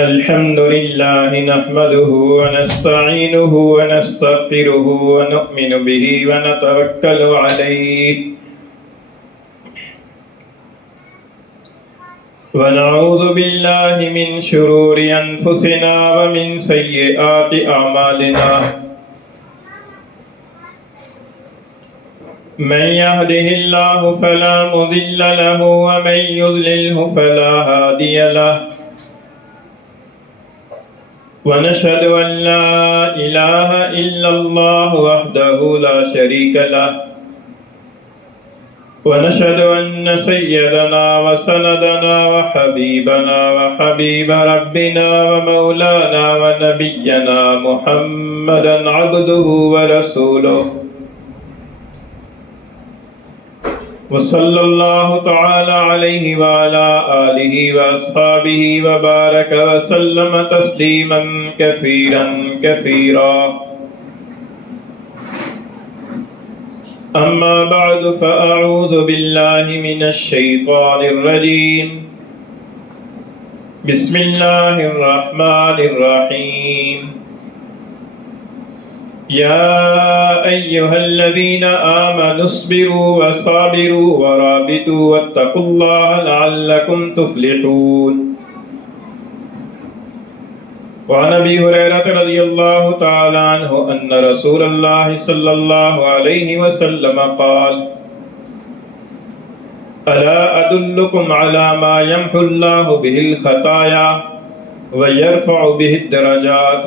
الحمد لله نحمده ونستعينه ونستغفره ونؤمن به ونتوكل عليه ونعوذ بالله من شرور أنفسنا ومن سيئات أعمالنا من يهده الله فلا مضل له ومن يضلله فلا هادي له ونشهد أن لا إله إلا الله وحده لا شريك له ونشهد أن سيدنا وسندنا وحبيبنا وحبيب ربنا ومولانا ونبينا محمدا عبده ورسوله وصلى الله تعالى عليه وعلى آله وأصحابه وبارك وسلم تسليما كثيرا كثيرا أما بعد فأعوذ بالله من الشيطان الرجيم بسم الله الرحمن الرحيم يا أيها الذين آمنوا اصبروا وصابروا ورابطوا واتقوا الله لعلكم تفلحون وعن أبي هريرة رضي الله تعالى عنه أن رسول الله صلى الله عليه وسلم قال ألا أدلكم على ما يمحو الله به الخطايا ويرفع به الدرجات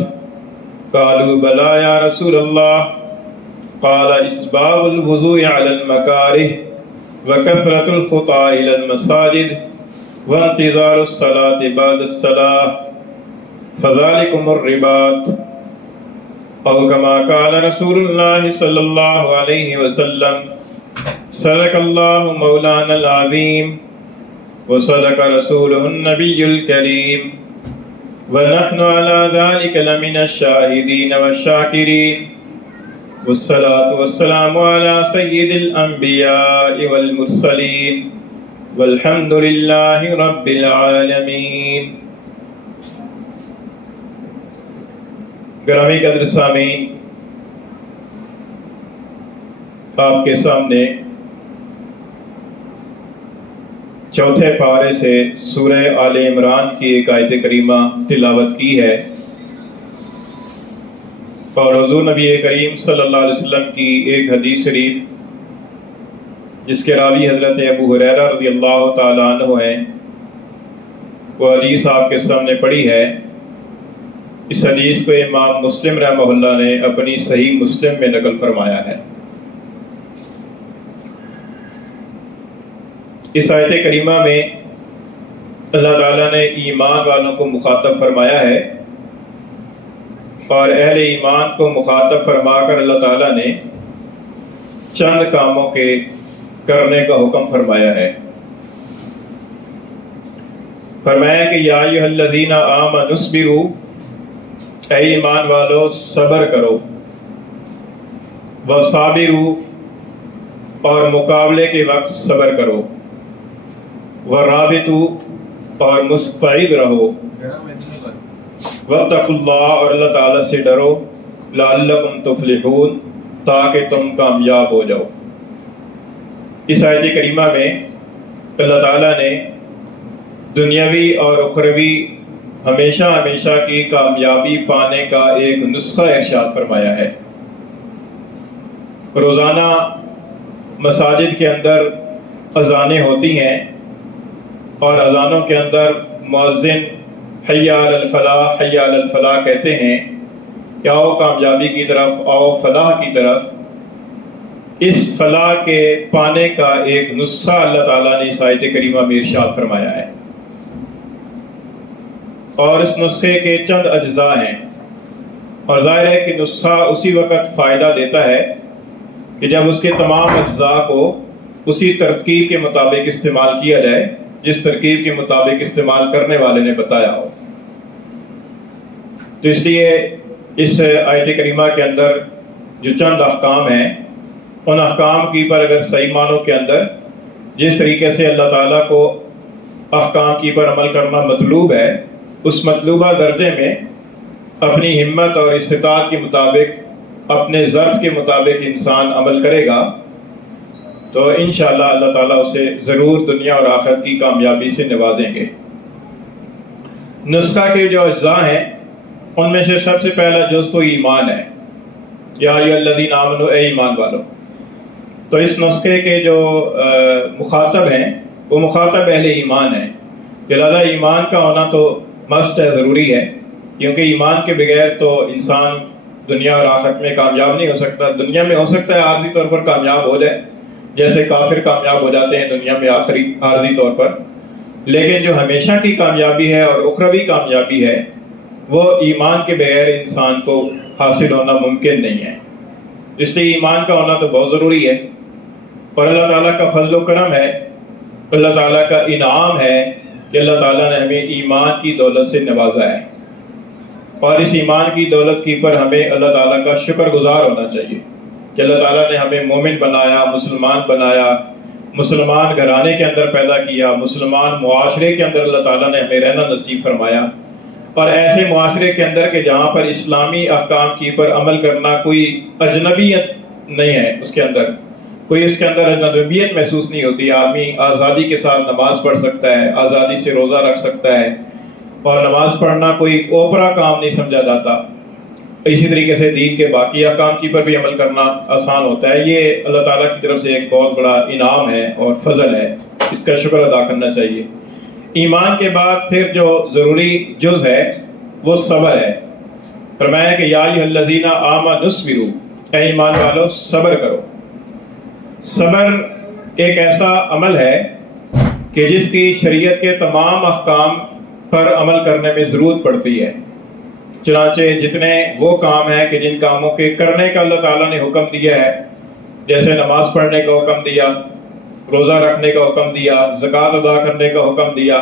قالوا بلى يا رسول الله قال إسباغ الوضوء على المكاره وكثرة الخطى إلى المساجد وانتظار الصلاة بعد الصلاة فذلكم الرباط أو كما قال رسول الله صلى الله عليه وسلم صدق الله مولانا العظيم وصدق رسوله النبي الكريم ونحن على ذلك لمن الشاهدين والشاكرين والصلاة والسلام على سيد الأنبياء والمرسلين والحمد لله رب العالمين. گرامی قدر سامعین، آپ کے سامنے چوتھے پارے سے سورہ آل عمران کی ایک آیت کریمہ تلاوت کی ہے، اور حضور نبی کریم صلی اللہ علیہ وسلم کی ایک حدیث شریف جس کے راوی حضرت ابو ہریرہ رضی اللہ تعالیٰ عنہ ہیں، وہ حدیث آپ کے سامنے پڑھی ہے۔ اس حدیث کو امام مسلم رحمہ اللہ نے اپنی صحیح مسلم میں نقل فرمایا ہے۔ اس آیت کریمہ میں اللہ تعالیٰ نے ایمان والوں کو مخاطب فرمایا ہے، اور اہل ایمان کو مخاطب فرما کر اللہ تعالیٰ نے چند کاموں کے کرنے کا حکم فرمایا ہے۔ فرمایا کہ یا ایھا الذین آمنوا اصبروا، اے ایمان والو صبر کرو، وصابروا، اور مقابلے کے وقت صبر کرو، ورابطوا، اور مستعد رہو، واتقوا اللہ، اور اللہ تعالیٰ سے ڈرو، لعلکم تفلحون، تاکہ تم کامیاب ہو جاؤ۔ اس آیت کریمہ میں اللہ تعالیٰ نے دنیاوی اور اخروی ہمیشہ ہمیشہ کی کامیابی پانے کا ایک نسخہ ارشاد فرمایا ہے۔ روزانہ مساجد کے اندر اذانیں ہوتی ہیں، اور اذانوں کے اندر مؤذن حی علی الفلاح حی علی الفلاح کہتے ہیں کہ آؤ کامیابی کی طرف، آؤ فلاح کی طرف۔ اس فلاح کے پانے کا ایک نسخہ اللہ تعالیٰ نے اس آیت کریمہ میں ارشاد فرمایا ہے، اور اس نسخے کے چند اجزاء ہیں، اور ظاہر ہے کہ نسخہ اسی وقت فائدہ دیتا ہے کہ جب اس کے تمام اجزاء کو اسی ترکیب کے مطابق استعمال کیا جائے جس ترکیب کے مطابق استعمال کرنے والے نے بتایا ہو۔ تو اس لیے اس آیت کریمہ کے اندر جو چند احکام ہیں، ان احکام کی پر اگر صحیح معنوں کے اندر جس طریقے سے اللہ تعالیٰ کو احکام کی پر عمل کرنا مطلوب ہے، اس مطلوبہ درجے میں اپنی ہمت اور استطاعت کے مطابق اپنے ظرف کے مطابق انسان عمل کرے گا تو انشاءاللہ اللہ تعالیٰ اسے ضرور دنیا اور آخرت کی کامیابی سے نوازیں گے۔ نسخہ کے جو اجزاء ہیں ان میں سے سب سے پہلا جز تو ایمان ہے، یا ایھا الذین آمنوا، اے ایمان والو۔ تو اس نسخے کے جو مخاطب ہیں وہ مخاطب اہل ایمان ہیں، لہذا ایمان کا ہونا تو مست ہے، ضروری ہے، کیونکہ ایمان کے بغیر تو انسان دنیا اور آخرت میں کامیاب نہیں ہو سکتا۔ دنیا میں ہو سکتا ہے عارضی طور پر کامیاب ہو جائے، جیسے کافر کامیاب ہو جاتے ہیں دنیا میں عارضی طور پر، لیکن جو ہمیشہ کی کامیابی ہے اور اخروی کامیابی ہے وہ ایمان کے بغیر انسان کو حاصل ہونا ممکن نہیں ہے۔ اس لیے ایمان کا ہونا تو بہت ضروری ہے، اور اللہ تعالیٰ کا فضل و کرم ہے، اللہ تعالیٰ کا انعام ہے کہ اللہ تعالیٰ نے ہمیں ایمان کی دولت سے نوازا ہے، اور اس ایمان کی دولت کی پر ہمیں اللہ تعالیٰ کا شکر گزار ہونا چاہیے کہ اللہ تعالیٰ نے ہمیں مومن بنایا، مسلمان بنایا، مسلمان گھرانے کے اندر پیدا کیا، مسلمان معاشرے کے اندر اللہ تعالیٰ نے ہمیں رہنا نصیب فرمایا، اور ایسے معاشرے کے اندر کہ جہاں پر اسلامی احکام کی پر عمل کرنا کوئی اجنبیت نہیں ہے، اس کے اندر اس کے اندر اجنبیت محسوس نہیں ہوتی۔ آدمی آزادی کے ساتھ نماز پڑھ سکتا ہے، آزادی سے روزہ رکھ سکتا ہے، اور نماز پڑھنا کوئی اوپرا کام نہیں سمجھا جاتا۔ اسی طریقے سے دین کے باقی احکام کی پر بھی عمل کرنا آسان ہوتا ہے۔ یہ اللہ تعالیٰ کی طرف سے ایک بہت بڑا انعام ہے اور فضل ہے، اس کا شکر ادا کرنا چاہیے۔ ایمان کے بعد پھر جو ضروری جز ہے وہ صبر ہے۔ فرمایا کہ یا ایھا الذین آمنوا اصبروا، اے ایمان والو صبر کرو۔ صبر ایک ایسا عمل ہے کہ جس کی شریعت کے تمام احکام پر عمل کرنے میں ضرورت پڑتی ہے۔ چنانچہ جتنے وہ کام ہیں کہ جن کاموں کے کرنے کا اللہ تعالیٰ نے حکم دیا ہے، جیسے نماز پڑھنے کا حکم دیا، روزہ رکھنے کا حکم دیا، زکوٰۃ ادا کرنے کا حکم دیا،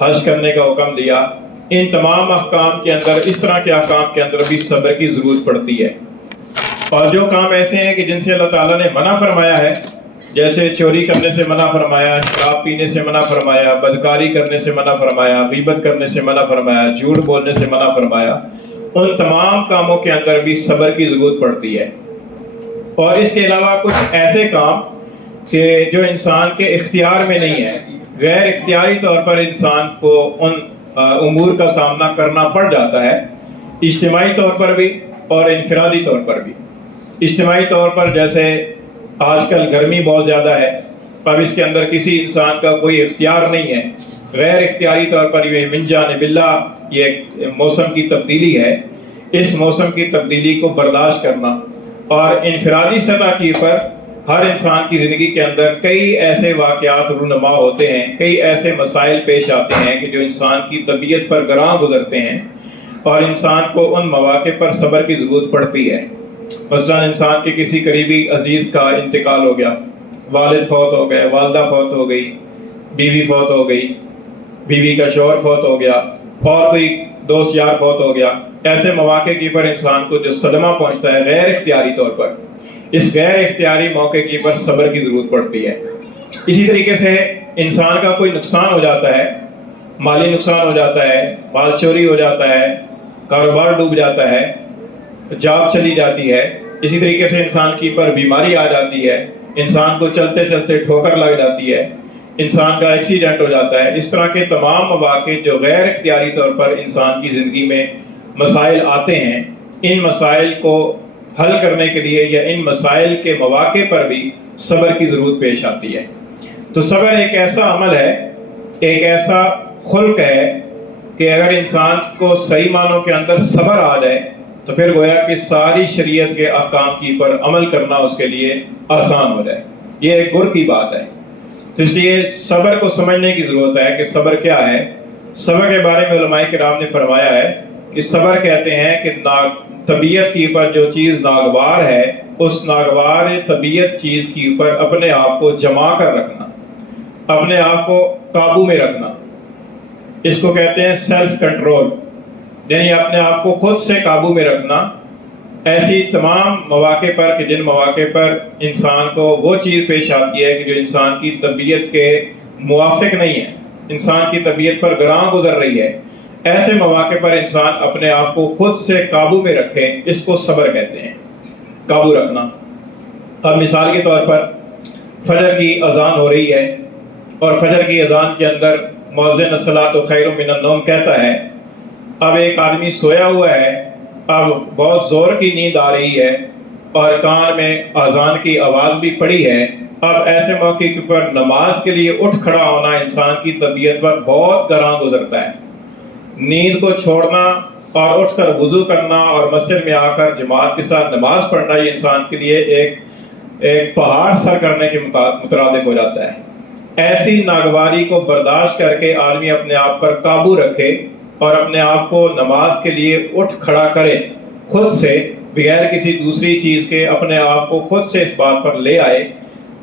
حج کرنے کا حکم دیا، ان تمام احکام کے اندر، اس طرح کے احکام کے اندر بھی صبر کی ضرورت پڑتی ہے۔ اور جو کام ایسے ہیں کہ جن سے اللہ تعالیٰ نے منع فرمایا ہے، جیسے چوری کرنے سے منع فرمایا، شراب پینے سے منع فرمایا، بدکاری کرنے سے منع فرمایا، غیبت کرنے سے منع فرمایا، جھوٹ بولنے سے منع فرمایا، ان تمام کاموں کے اندر بھی صبر کی ضرورت پڑتی ہے۔ اور اس کے علاوہ کچھ ایسے کام کہ جو انسان کے اختیار میں نہیں ہے، غیر اختیاری طور پر انسان کو ان امور کا سامنا کرنا پڑ جاتا ہے، اجتماعی طور پر بھی اور انفرادی طور پر بھی۔ اجتماعی طور پر جیسے آج کل گرمی بہت زیادہ ہے، اب اس کے اندر کسی انسان کا کوئی اختیار نہیں ہے، غیر اختیاری طور پر یہ من جانب اللہ، یہ موسم کی تبدیلی ہے، اس موسم کی تبدیلی کو برداشت کرنا۔ اور انفرادی سطح کی پر ہر انسان کی زندگی کے اندر کئی ایسے واقعات رونما ہوتے ہیں، کئی ایسے مسائل پیش آتے ہیں کہ جو انسان کی طبیعت پر گراں گزرتے ہیں، اور انسان کو ان مواقع پر صبر کی ضرورت پڑتی ہے۔ مثلا انسان کے کسی قریبی عزیز کا انتقال ہو گیا، والد فوت ہو گئے، والدہ فوت ہو گئی، بیوی فوت ہو گئی، بیوی کا شوہر فوت ہو گیا، اور کوئی دوست یار فوت ہو گیا۔ ایسے مواقع کی پر انسان کو جو صدمہ پہنچتا ہے غیر اختیاری طور پر، اس غیر اختیاری موقع کی پر صبر کی ضرورت پڑتی ہے۔ اسی طریقے سے انسان کا کوئی نقصان ہو جاتا ہے، مالی نقصان ہو جاتا ہے، مال چوری ہو جاتا ہے، کاروبار ڈوب جاتا ہے، جاب چلی جاتی ہے، اسی طریقے سے انسان کی پر بیماری آ جاتی ہے، انسان کو چلتے چلتے ٹھوکر لگ جاتی ہے، انسان کا ایکسیڈنٹ ہو جاتا ہے۔ اس طرح کے تمام مواقع جو غیر اختیاری طور پر انسان کی زندگی میں مسائل آتے ہیں، ان مسائل کو حل کرنے کے لیے یا ان مسائل کے مواقع پر بھی صبر کی ضرورت پیش آتی ہے۔ تو صبر ایک ایسا عمل ہے، ایک ایسا خلق ہے کہ اگر انسان کو صحیح معنوں کے اندر صبر آ جائے تو پھر گویا کہ ساری شریعت کے احکام کی پر عمل کرنا اس کے لیے آسان ہو جائے۔ یہ ایک گر کی بات ہے۔ تو اس لیے صبر کو سمجھنے کی ضرورت ہے کہ صبر کیا ہے۔ صبر کے بارے میں علماء کرام نے فرمایا ہے کہ صبر کہتے ہیں کہ طبیعت کی اوپر جو چیز ناگوار ہے، اس ناگوار طبیعت چیز کی اوپر اپنے آپ کو جما کر رکھنا، اپنے آپ کو قابو میں رکھنا، اس کو کہتے ہیں سیلف کنٹرول، یعنی اپنے آپ کو خود سے قابو میں رکھنا ایسی تمام مواقع پر کہ جن مواقع پر انسان کو وہ چیز پیش آتی ہے کہ جو انسان کی طبیعت کے موافق نہیں ہے، انسان کی طبیعت پر گراں گزر رہی ہے، ایسے مواقع پر انسان اپنے آپ کو خود سے قابو میں رکھے، اس کو صبر کہتے ہیں، قابو رکھنا۔ اب مثال کے طور پر فجر کی اذان ہو رہی ہے اور فجر کی اذان کے اندر مؤذن الصلاۃ خیر من النوم کہتا ہے۔ اب ایک آدمی سویا ہوا ہے، اب بہت زور کی نیند آ رہی ہے اور کان میں اذان کی آواز بھی پڑی ہے۔ اب ایسے موقع پر نماز کے لیے اٹھ کھڑا ہونا انسان کی طبیعت پر بہت گراں گزرتا ہے۔ نیند کو چھوڑنا اور اٹھ کر وضو کرنا اور مسجد میں آ کر جماعت کے ساتھ نماز پڑھنا، یہ انسان کے لیے ایک پہاڑ سر کرنے کے مترادف ہو جاتا ہے۔ ایسی ناگواری کو برداشت کر کے آدمی اپنے آپ پر قابو رکھے اور اپنے آپ کو نماز کے لیے اٹھ کھڑا کرے، خود سے، بغیر کسی دوسری چیز کے اپنے آپ کو خود سے اس بات پر لے آئے،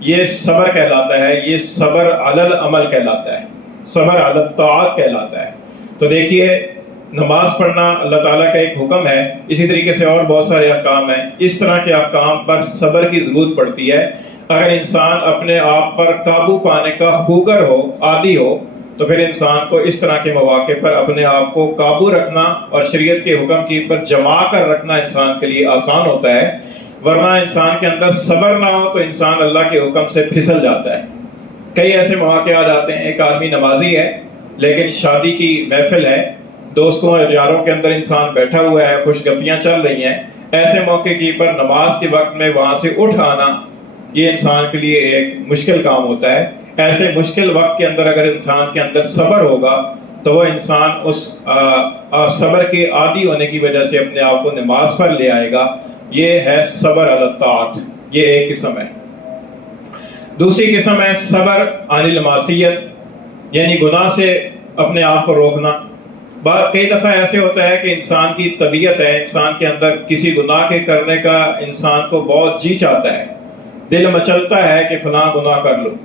یہ صبر کہلاتا ہے، یہ صبر علی العمل کہلاتا ہے، صبر علی الطاعات کہلاتا ہے۔ تو دیکھیے، نماز پڑھنا اللہ تعالیٰ کا ایک حکم ہے، اسی طریقے سے اور بہت سارے احکام ہیں۔ اس طرح کے احکام پر صبر کی ضرورت پڑتی ہے۔ اگر انسان اپنے آپ پر قابو پانے کا خوگر ہو، عادی ہو، تو پھر انسان کو اس طرح کے مواقع پر اپنے آپ کو قابو رکھنا اور شریعت کے حکم کی پر جما کر رکھنا انسان کے لیے آسان ہوتا ہے۔ ورنہ انسان کے اندر صبر نہ ہو تو انسان اللہ کے حکم سے پھسل جاتا ہے۔ کئی ایسے مواقع آ جاتے ہیں، ایک آدمی نمازی ہے لیکن شادی کی محفل ہے، دوستوں اور یاروں کے اندر انسان بیٹھا ہوا ہے، خوش گپیاں چل رہی ہیں، ایسے موقع کی پر نماز کے وقت میں وہاں سے اٹھ آنا، یہ انسان کے لیے ایک مشکل کام ہوتا ہے۔ ایسے مشکل وقت کے اندر اگر انسان کے اندر صبر ہوگا تو وہ انسان اس صبر کے عادی ہونے کی وجہ سے اپنے آپ کو نماز پر لے آئے گا۔ یہ ہے صبر علی الطاعات، یہ ایک قسم ہے۔ دوسری قسم ہے صبر عن المعصیت، یعنی گناہ سے اپنے آپ کو روکنا۔ کئی دفعہ ایسے ہوتا ہے کہ انسان کی طبیعت ہے، انسان کے اندر کسی گناہ کے کرنے کا انسان کو بہت جی چاہتا ہے، دل مچلتا ہے کہ فلاں گناہ کر لوں،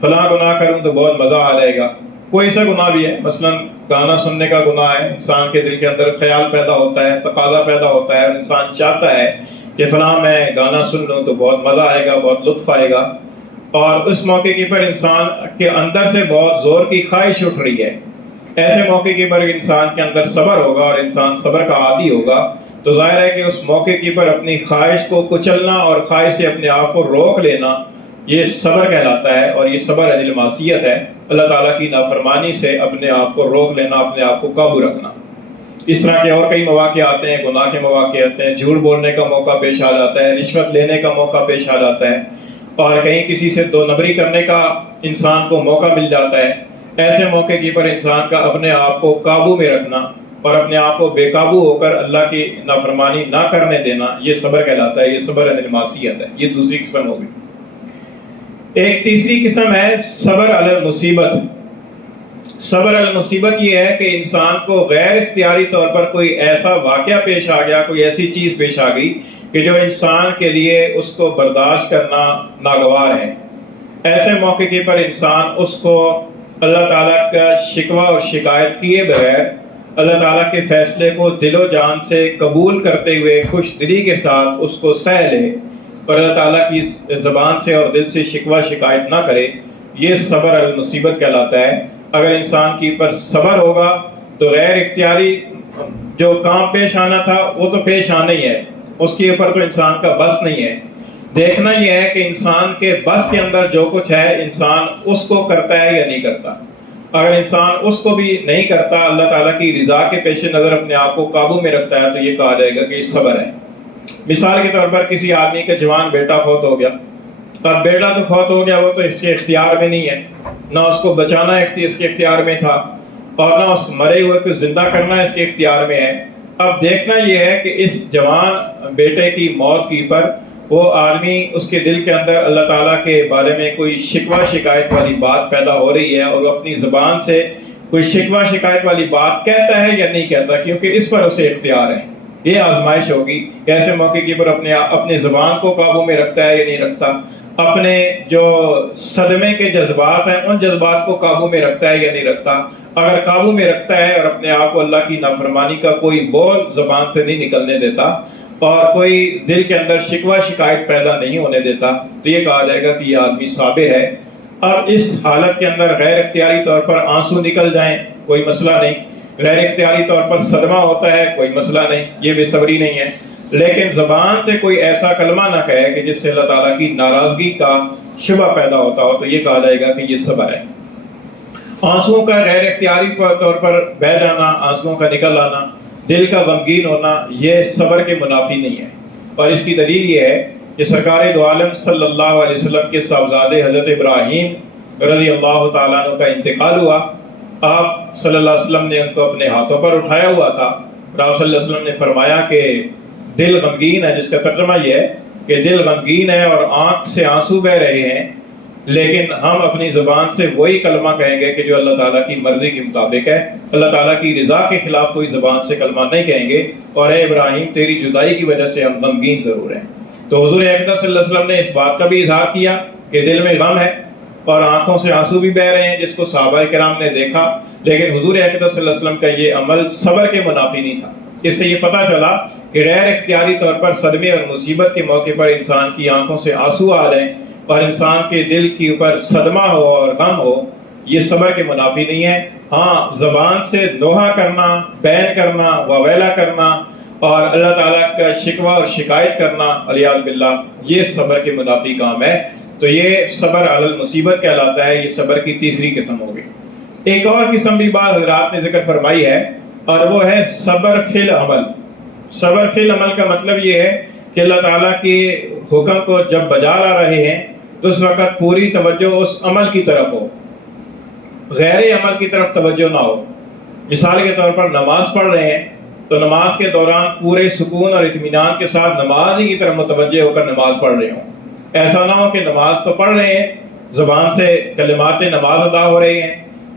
فلاں گناہ کروں تو بہت مزہ آ جائے گا۔ کوئی سا گناہ بھی ہے، مثلا گانا سننے کا گناہ ہے، انسان کے دل کے اندر خیال پیدا ہوتا ہے، تقاضا پیدا ہوتا ہے اور انسان چاہتا ہے کہ فلاں میں گانا سن لوں تو بہت مزہ آئے گا، بہت لطف آئے گا، اور اس موقع کی پر انسان کے اندر سے بہت زور کی خواہش اٹھ رہی ہے۔ ایسے موقع کی پر انسان کے اندر صبر ہوگا اور انسان صبر کا عادی ہوگا تو ظاہر ہے کہ اس موقع کی پر اپنی خواہش کو کچلنا اور خواہش سے اپنے آپ کو روک لینا، یہ صبر کہلاتا ہے، اور یہ صبر عن المعصیت ہے، اللہ تعالیٰ کی نافرمانی سے اپنے آپ کو روک لینا، اپنے آپ کو قابو رکھنا۔ اس طرح کے اور کئی مواقع آتے ہیں، گناہ کے مواقع آتے ہیں، جھوٹ بولنے کا موقع پیش آ جاتا ہے، رشوت لینے کا موقع پیش آ جاتا ہے، اور کہیں کسی سے دو نمبری کرنے کا انسان کو موقع مل جاتا ہے۔ ایسے موقع کی پر انسان کا اپنے آپ کو قابو میں رکھنا اور اپنے آپ کو بے قابو ہو کر اللہ کی نافرمانی نہ کرنے دینا، یہ صبر کہلاتا ہے، یہ صبر عن المعصیت ہے، یہ دوسری قسم ہوگی۔ ایک تیسری قسم ہے صبر علی المصیبت۔ صبر علی المصیبت یہ ہے کہ انسان کو غیر اختیاری طور پر کوئی ایسا واقعہ پیش آ گیا، کوئی ایسی چیز پیش آ گئی کہ جو انسان کے لیے اس کو برداشت کرنا ناگوار ہے۔ ایسے موقع کے پر انسان اس کو اللہ تعالیٰ کا شکوہ اور شکایت کیے بغیر اللہ تعالیٰ کے فیصلے کو دل و جان سے قبول کرتے ہوئے خوش دلی کے ساتھ اس کو سہ لے اور اللہ تعالیٰ کی زبان سے اور دل سے شکوہ شکایت نہ کرے، یہ صبر علی المصیبت کہلاتا ہے۔ اگر انسان کی پر صبر ہوگا تو غیر اختیاری جو کام پیش آنا تھا وہ تو پیش آنا ہی ہے، اس کے اوپر تو انسان کا بس نہیں ہے۔ دیکھنا یہ ہے کہ انسان کے بس کے اندر جو کچھ ہے انسان اس کو کرتا ہے یا نہیں کرتا۔ اگر انسان اس کو بھی نہیں کرتا، اللہ تعالیٰ کی رضا کے پیش نظر اپنے آپ کو قابو میں رکھتا ہے، تو یہ کہا جائے گا کہ یہ صبر ہے۔ مثال کے طور پر کسی آدمی کا جوان بیٹا فوت ہو گیا، اب بیٹا تو فوت ہو گیا، وہ تو اس کے اختیار میں نہیں ہے، نہ اس کو بچانا اس کے اختیار میں تھا اور نہ اس مرے ہوئے کو زندہ کرنا اس کے اختیار میں ہے۔ اب دیکھنا یہ ہے کہ اس جوان بیٹے کی موت کی پر وہ آدمی اس کے دل کے اندر اللہ تعالیٰ کے بارے میں کوئی شکوہ شکایت والی بات پیدا ہو رہی ہے اور وہ اپنی زبان سے کوئی شکوہ شکایت والی بات کہتا ہے یا نہیں کہتا، کیونکہ اس پر اسے اختیار ہے۔ یہ آزمائش ہوگی کہ ایسے موقع کے پر اپنے زبان کو قابو میں رکھتا ہے یا نہیں رکھتا، اپنے جو صدمے کے جذبات ہیں ان جذبات کو قابو میں رکھتا ہے یا نہیں رکھتا۔ اگر قابو میں رکھتا ہے اور اپنے آپ کو اللہ کی نافرمانی کا کوئی بول زبان سے نہیں نکلنے دیتا اور کوئی دل کے اندر شکوہ شکایت پیدا نہیں ہونے دیتا، تو یہ کہا جائے گا کہ یہ آدمی صابر ہے۔ اب اس حالت کے اندر غیر اختیاری طور پر آنسو نکل جائیں کوئی مسئلہ نہیں، غیر اختیاری طور پر صدمہ ہوتا ہے کوئی مسئلہ نہیں، یہ بے صبری نہیں ہے، لیکن زبان سے کوئی ایسا کلمہ نہ کہے کہ جس سے اللہ تعالیٰ کی ناراضگی کا شبہ پیدا ہوتا ہو، تو یہ کہا جائے گا کہ یہ صبر ہے۔ آنسوؤں کا غیر اختیاری طور پر بہہ جانا، آنسوؤں کا نکل آنا، دل کا غمگین ہونا، یہ صبر کے منافی نہیں ہے۔ اور اس کی دلیل یہ ہے کہ سرکار دو عالم صلی اللہ علیہ وسلم کے صاحبزادے حضرت ابراہیم رضی اللہ تعالیٰ عنہ کا انتقال ہوا۔ آپ صلی اللہ علیہ وسلم نے ان کو اپنے ہاتھوں پر اٹھایا ہوا تھا، اور آپ صلی اللہ علیہ وسلم نے فرمایا کہ دل غمگین ہے، جس کا ترجمہ یہ ہے کہ دل غمگین ہے اور آنکھ سے آنسو بہ رہے ہیں، لیکن ہم اپنی زبان سے وہی کلمہ کہیں گے کہ جو اللہ تعالیٰ کی مرضی کے مطابق ہے، اللہ تعالیٰ کی رضا کے خلاف کوئی زبان سے کلمہ نہیں کہیں گے۔ اور اے ابراہیم، تیری جدائی کی وجہ سے ہم غمگین ضرور ہیں۔ تو حضور اقدس صلی اللہ علیہ وسلم نے اس بات کا بھی اظہار کیا کہ دل میں غم ہے اور آنکھوں سے آنسو بھی بہ رہے ہیں، جس کو صحابہ کرام نے دیکھا، لیکن حضور اقدس صلی اللہ علیہ وسلم کا یہ عمل صبر کے منافی نہیں تھا۔ اس سے یہ پتہ چلا کہ غیر اختیاری طور پر صدمے اور مصیبت کے موقع پر انسان کی آنکھوں سے آنسو آ جائیں اور انسان کے دل کے اوپر صدمہ ہو اور غم ہو، یہ صبر کے منافی نہیں ہے۔ ہاں، زبان سے نوحہ کرنا، بین کرنا، واویلا کرنا اور اللہ تعالیٰ کا شکوہ اور شکایت کرنا، علیاذ باللہ، یہ صبر کے منافی کام ہے۔ تو یہ صبر علی المصیبت کہلاتا ہے، یہ صبر کی تیسری قسم ہوگی۔ ایک اور قسم بھی بعض حضرات نے ذکر فرمائی ہے، اور وہ ہے صبر فی العمل۔ صبر فی العمل کا مطلب یہ ہے کہ اللہ تعالیٰ کے حکم کو جب بجا لا رہے ہیں تو اس وقت پوری توجہ اس عمل کی طرف ہو، غیر عمل کی طرف توجہ نہ ہو۔ مثال کے طور پر نماز پڑھ رہے ہیں تو نماز کے دوران پورے سکون اور اطمینان کے ساتھ نماز ہی کی طرف متوجہ ہو کر نماز پڑھ رہے ہوں۔ ایسا نہ ہو کہ نماز تو پڑھ رہے ہیں، زبان سے کلمات نماز ادا ہو رہی ہیں،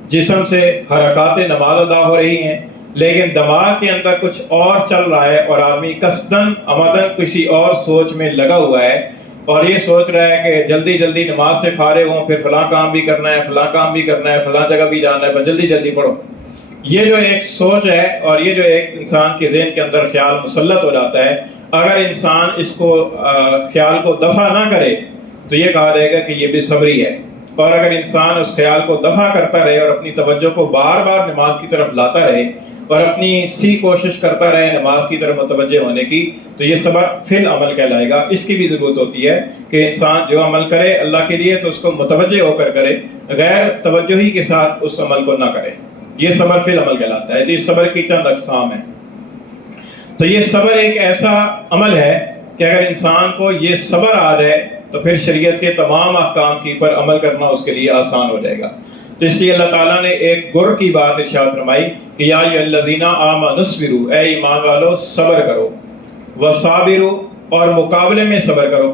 جسم سے حرکات نماز ادا ہو رہی ہیں، لیکن دماغ کے اندر کچھ اور چل رہا ہے اور آدمی قصدن عمدن کسی اور سوچ میں لگا ہوا ہے، اور یہ سوچ رہا ہے کہ جلدی جلدی نماز سے فارغ ہوں، پھر فلاں کام بھی کرنا ہے، فلاں کام بھی کرنا ہے، فلاں جگہ بھی جانا ہے، بس جلدی جلدی پڑھو۔ یہ جو ایک سوچ ہے اور یہ جو ایک انسان کے ذہن کے اندر خیال مسلط ہو جاتا ہے، اگر انسان اس کو خیال کو دفع نہ کرے تو یہ کہا جائے گا کہ یہ بے صبری ہے۔ اور اگر انسان اس خیال کو دفع کرتا رہے اور اپنی توجہ کو بار بار نماز کی طرف لاتا رہے اور اپنی سی کوشش کرتا رہے نماز کی طرف متوجہ ہونے کی، تو یہ صبر فی العمل کہلائے گا۔ اس کی بھی ضرورت ہوتی ہے کہ انسان جو عمل کرے اللہ کے لیے تو اس کو متوجہ ہو کر کرے، غیر توجہی کے ساتھ اس عمل کو نہ کرے۔ یہ صبر فی العمل کہلاتا ہے۔ تو اس صبر کی چند اقسام ہیں۔ تو یہ صبر ایک ایسا عمل ہے کہ اگر انسان کو یہ صبر آ جائے تو پھر شریعت کے تمام احکام کی پر عمل کرنا اس کے لیے آسان ہو جائے گا۔ تو اس لیے اللہ تعالیٰ نے ایک گر کی بات ارشاد فرمائی کہ یا ایھا الذین آمنوا اصبروا، اے ایمان والو صبر کرو، وصابروا، اور مقابلے میں صبر کرو۔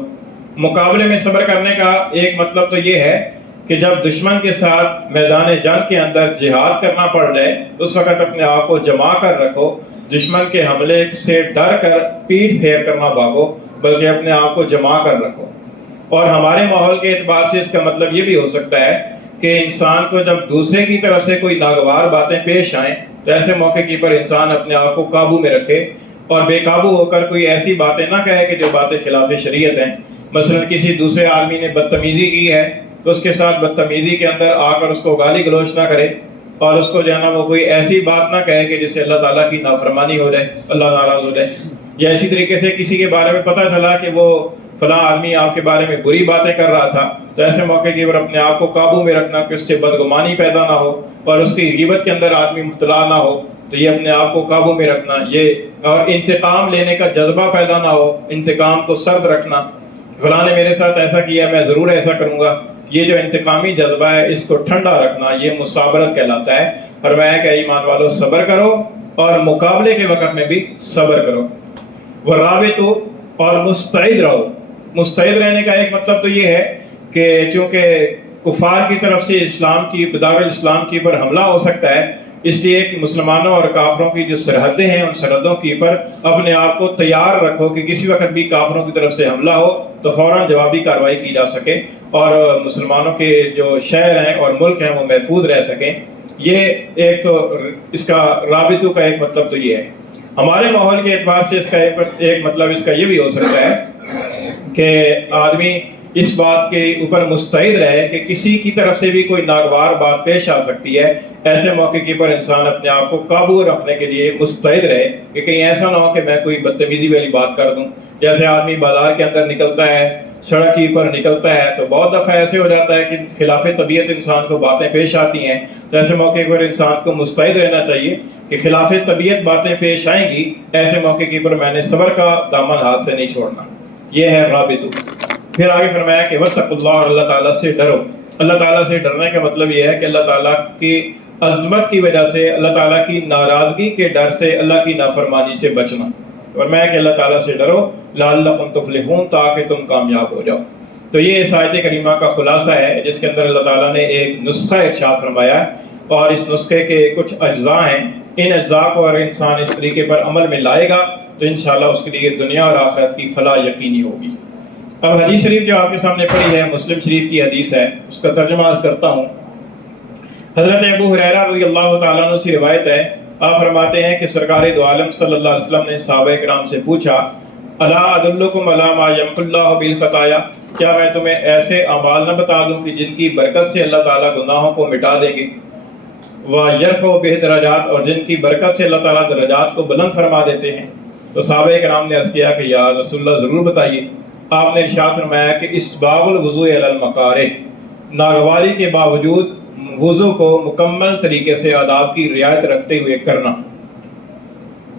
مقابلے میں صبر کرنے کا ایک مطلب تو یہ ہے کہ جب دشمن کے ساتھ میدان جنگ کے اندر جہاد کرنا پڑ جائے اس وقت اپنے آپ کو جما کر رکھو، دشمن کے حملے سے ڈر کر پیٹھ پھیر کر نہ بھاگو، بلکہ اپنے آپ کو جما کر رکھو۔ اور ہمارے ماحول کے اعتبار سے اس کا مطلب یہ بھی ہو سکتا ہے کہ انسان کو جب دوسرے کی طرف سے کوئی ناگوار باتیں پیش آئیں تو ایسے موقع کی پر انسان اپنے آپ کو قابو میں رکھے اور بے قابو ہو کر کوئی ایسی باتیں نہ کہے کہ جو باتیں خلاف شریعت ہیں۔ مثلا کسی دوسرے آدمی نے بدتمیزی کی ہے تو اس کے ساتھ بدتمیزی کے اندر آ کر اس کو گالی گلوچ نہ کرے اور اس کو جو ہے نا وہ کوئی ایسی بات نہ کہے کہ جس سے اللہ تعالیٰ کی نافرمانی ہو جائے، اللہ ناراض ہو جائے۔ یا اسی طریقے سے کسی کے بارے میں پتہ چلا کہ وہ فلاں آدمی آپ کے بارے میں بری باتیں کر رہا تھا، تو ایسے موقع کے اوپر اپنے آپ کو قابو میں رکھنا کہ اس سے بدگمانی پیدا نہ ہو اور اس کی غیبت کے اندر آدمی مبتلا نہ ہو، تو یہ اپنے آپ کو قابو میں رکھنا، یہ اور انتقام لینے کا جذبہ پیدا نہ ہو، انتقام کو سرد رکھنا، فلاں نے میرے ساتھ ایسا کیا میں ضرور ایسا کروں گا، یہ جو انتقامی جذبہ ہے اس کو ٹھنڈا رکھنا، یہ مصابرت کہلاتا ہے۔ فرمایا کہ ایمان والو صبر کرو اور مقابلے کے وقت میں بھی صبر کرو۔ ورابطو، اور مستعد رہو۔ مستعد رہنے کا ایک مطلب تو یہ ہے کہ چونکہ کفار کی طرف سے اسلام کی دار الاسلام کی پر حملہ ہو سکتا ہے، اس لیے کہ مسلمانوں اور کافروں کی جو سرحدیں ہیں ان سرحدوں کی پر اپنے آپ کو تیار رکھو کہ کسی وقت بھی کافروں کی طرف سے حملہ ہو تو فوراً جوابی کارروائی کی جا سکے اور مسلمانوں کے جو شہر ہیں اور ملک ہیں وہ محفوظ رہ سکیں۔ یہ ایک تو اس کا رابطوں کا ایک مطلب تو یہ ہے۔ ہمارے ماحول کے اعتبار سے اس کا ایک مطلب اس کا یہ بھی ہو سکتا ہے کہ آدمی اس بات کے اوپر مستعد رہے کہ کسی کی طرف سے بھی کوئی ناگوار بات پیش آ سکتی ہے، ایسے موقع کے اوپر انسان اپنے آپ کو قابو رکھنے کے لیے مستعد رہے کہ کہیں ایسا نہ ہو کہ میں کوئی بدتمیزی والی بات کر دوں۔ جیسے آدمی بازار کے اندر نکلتا ہے، سڑک کے اوپر نکلتا ہے، تو بہت دفعہ ایسے ہو جاتا ہے کہ خلاف طبیعت انسان کو باتیں پیش آتی ہیں، تو ایسے موقع پر انسان کو مستعد رہنا چاہیے کہ خلاف طبیعت باتیں پیش آئیں گی، ایسے موقع کے اوپر میں نے صبر کا دامن ہاتھ سے نہیں چھوڑنا۔ یہ ہے رابطو۔ پھر آگے فرمایا کہ واتقوا اللہ، اور اللہ تعالیٰ سے ڈرو۔ اللہ تعالیٰ سے ڈرنے کا مطلب یہ ہے کہ اللہ تعالیٰ کی عظمت کی وجہ سے، اللہ تعالیٰ کی ناراضگی کے ڈر سے، اللہ کی نافرمانی سے بچنا، اور میں کہ اللہ تعالیٰ سے ڈرو لعلکم تفلحون، تاکہ تم کامیاب ہو جاؤ۔ تو یہ اس آیت کریمہ کا خلاصہ ہے، جس کے اندر اللہ تعالیٰ نے ایک نسخہ ارشاد فرمایا ہے، اور اس نسخے کے کچھ اجزاء ہیں۔ ان اجزاء کو اگر انسان اس طریقے پر عمل میں لائے گا تو انشاءاللہ اس کے لیے دنیا اور آخرت کی فلاح یقینی ہوگی۔ اب حدیث شریف جو آپ کے سامنے پڑھی ہے، مسلم شریف کی حدیث ہے، اس کا ترجمہ عرض کرتا ہوں۔ حضرت ابو ہریرہ رضی اللہ تعالیٰ عنہ سے روایت ہے، آپ فرماتے ہیں کہ سرکار دو عالم صلی اللہ علیہ وسلم نے صحابہ کرام سے پوچھا، الا ادلکم علی ما یمحو اللہ بالخطایا، کیا میں تمہیں ایسے اعمال نہ بتا دوں کہ جن کی برکت سے اللہ تعالیٰ گناہوں کو مٹا دیں گے، وَيَرْفَعُ بِهِ درجات، اور جن کی برکت سے اللہ تعالیٰ درجات کو بلند فرما دیتے ہیں۔ تو صحابہ کرام نے عرض کیا کہ یا رسول اللہ ضرور بتائیے۔ آپ نے ارشاد فرمایا کہ اسباغ الوضوء علی المکارہ، ناگواری کے باوجود وضو کو مکمل طریقے سے آداب کی رعایت رکھتے ہوئے کرنا۔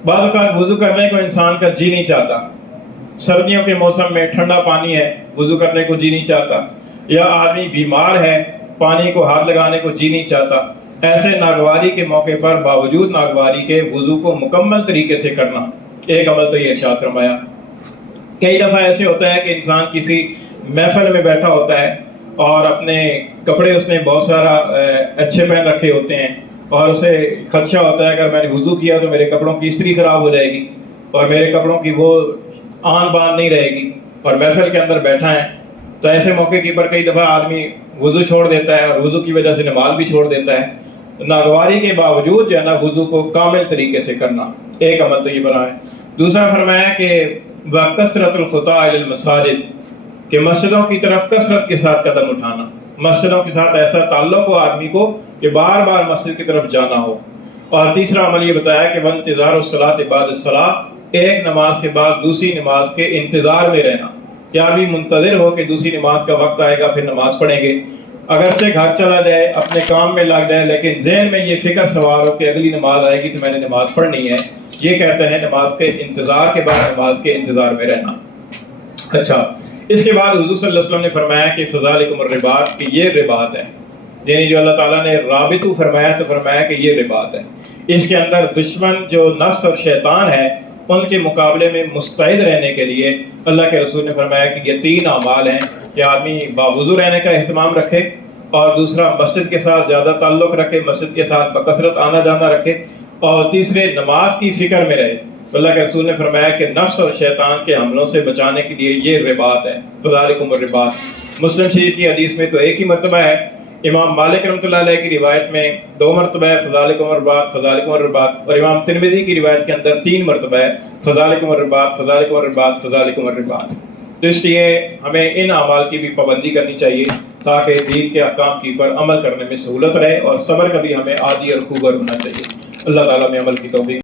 بعض اوقات وضو کرنے کو انسان کا جی نہیں چاہتا، سردیوں کے موسم میں ٹھنڈا پانی ہے، وضو کرنے کو جی نہیں چاہتا، یا آدمی بیمار ہے، پانی کو ہاتھ لگانے کو جی نہیں چاہتا۔ ایسے ناگواری کے موقع پر باوجود ناگواری کے وضو کو مکمل طریقے سے کرنا، ایک عمل تو یہ ارشاد فرمایا۔ کئی دفعہ ایسے ہوتا ہے کہ انسان کسی محفل میں بیٹھا ہوتا ہے اور اپنے کپڑے اس نے بہت سارا اچھے پہن رکھے ہوتے ہیں، اور اسے خدشہ ہوتا ہے کہ اگر میں نے وضو کیا تو میرے کپڑوں کی استری خراب ہو جائے گی اور میرے کپڑوں کی وہ آن بان نہیں رہے گی، اور محفل کے اندر بیٹھا ہے۔ تو ایسے موقع کے پر کئی دفعہ آدمی وضو چھوڑ دیتا ہے، اور وضو کی وجہ سے نماز بھی چھوڑ دیتا ہے۔ ناگواری کے باوجود جو ہے نا وضو کو کامل طریقے سے کرنا، ایک عمل تو یہ بنا ہے۔ دوسرا فرمایا کہ وَكَثْرَةُ الْخُطَىٰ إِلَى الْمَسَاجِدِ، کہ مسجدوں کی طرف کثرت کے ساتھ قدم اٹھانا، مسجدوں کے ساتھ ایسا تعلق ہو آدمی کو کہ بار بار مسجد کی طرف جانا ہو۔ اور تیسرا عمل یہ بتایا کہ وَانْتِظَارُ الصَّلَاةِ بَعْدَ الصَّلَاةِ، ایک نماز کے بعد دوسری نماز کے انتظار میں رہنا، کہ آدمی منتظر ہو کہ دوسری نماز کا وقت آئے گا پھر نماز پڑھیں گے۔ اگرچہ گھر چلا جائے، اپنے کام میں لگ جائے، لیکن ذہن میں یہ فکر سوار ہو کہ اگلی نماز آئے گی تو میں نے نماز پڑھنی ہے۔ یہ کہتے ہیں نماز کے انتظار کے بعد نماز کے انتظار میں رہنا۔ اچھا، اس کے بعد حضور صلی اللہ علیہ وسلم نے فرمایا کہ فذالکم الرباط، کہ یہ رباط ہے، یعنی جو اللہ تعالیٰ نے رابطو فرمایا تو فرمایا کہ یہ رباط ہے۔ اس کے اندر دشمن جو نفس اور شیطان ہے، ان کے مقابلے میں مستعد رہنے کے لیے اللہ کے رسول نے فرمایا کہ یہ تین اعمال ہیں کہ آدمی باوضو رہنے کا اہتمام رکھے، اور دوسرا مسجد کے ساتھ زیادہ تعلق رکھے، مسجد کے ساتھ بکثرت آنا جانا رکھے، اور تیسرے نماز کی فکر میں رہے۔ اللہ کے رسول نے فرمایا کہ نفس اور شیطان کے حملوں سے بچانے کے لیے یہ رباط ہے، فذالکم الرباط۔ مسلم شریف کی حدیث میں تو ایک ہی مرتبہ ہے، امام مالک رحمۃ اللہ علیہ کی روایت میں 2 مرتبہ ہے فذالکم الرباط، فذالکم الرباط، اور امام ترمذی کی روایت کے اندر 3 مرتبہ ہے فذالکم الرباط، فذالکم الرباط، فذالکم الرباط۔ تو اس لیے ہمیں ان اعمال کی بھی پابندی کرنی چاہیے تاکہ دین کے احکام کی پر عمل کرنے میں سہولت رہے، اور صبر کا بھی ہمیں عادی اور خوگر ہونا چاہیے۔ اللہ تعالیٰ میں عمل کی توفیق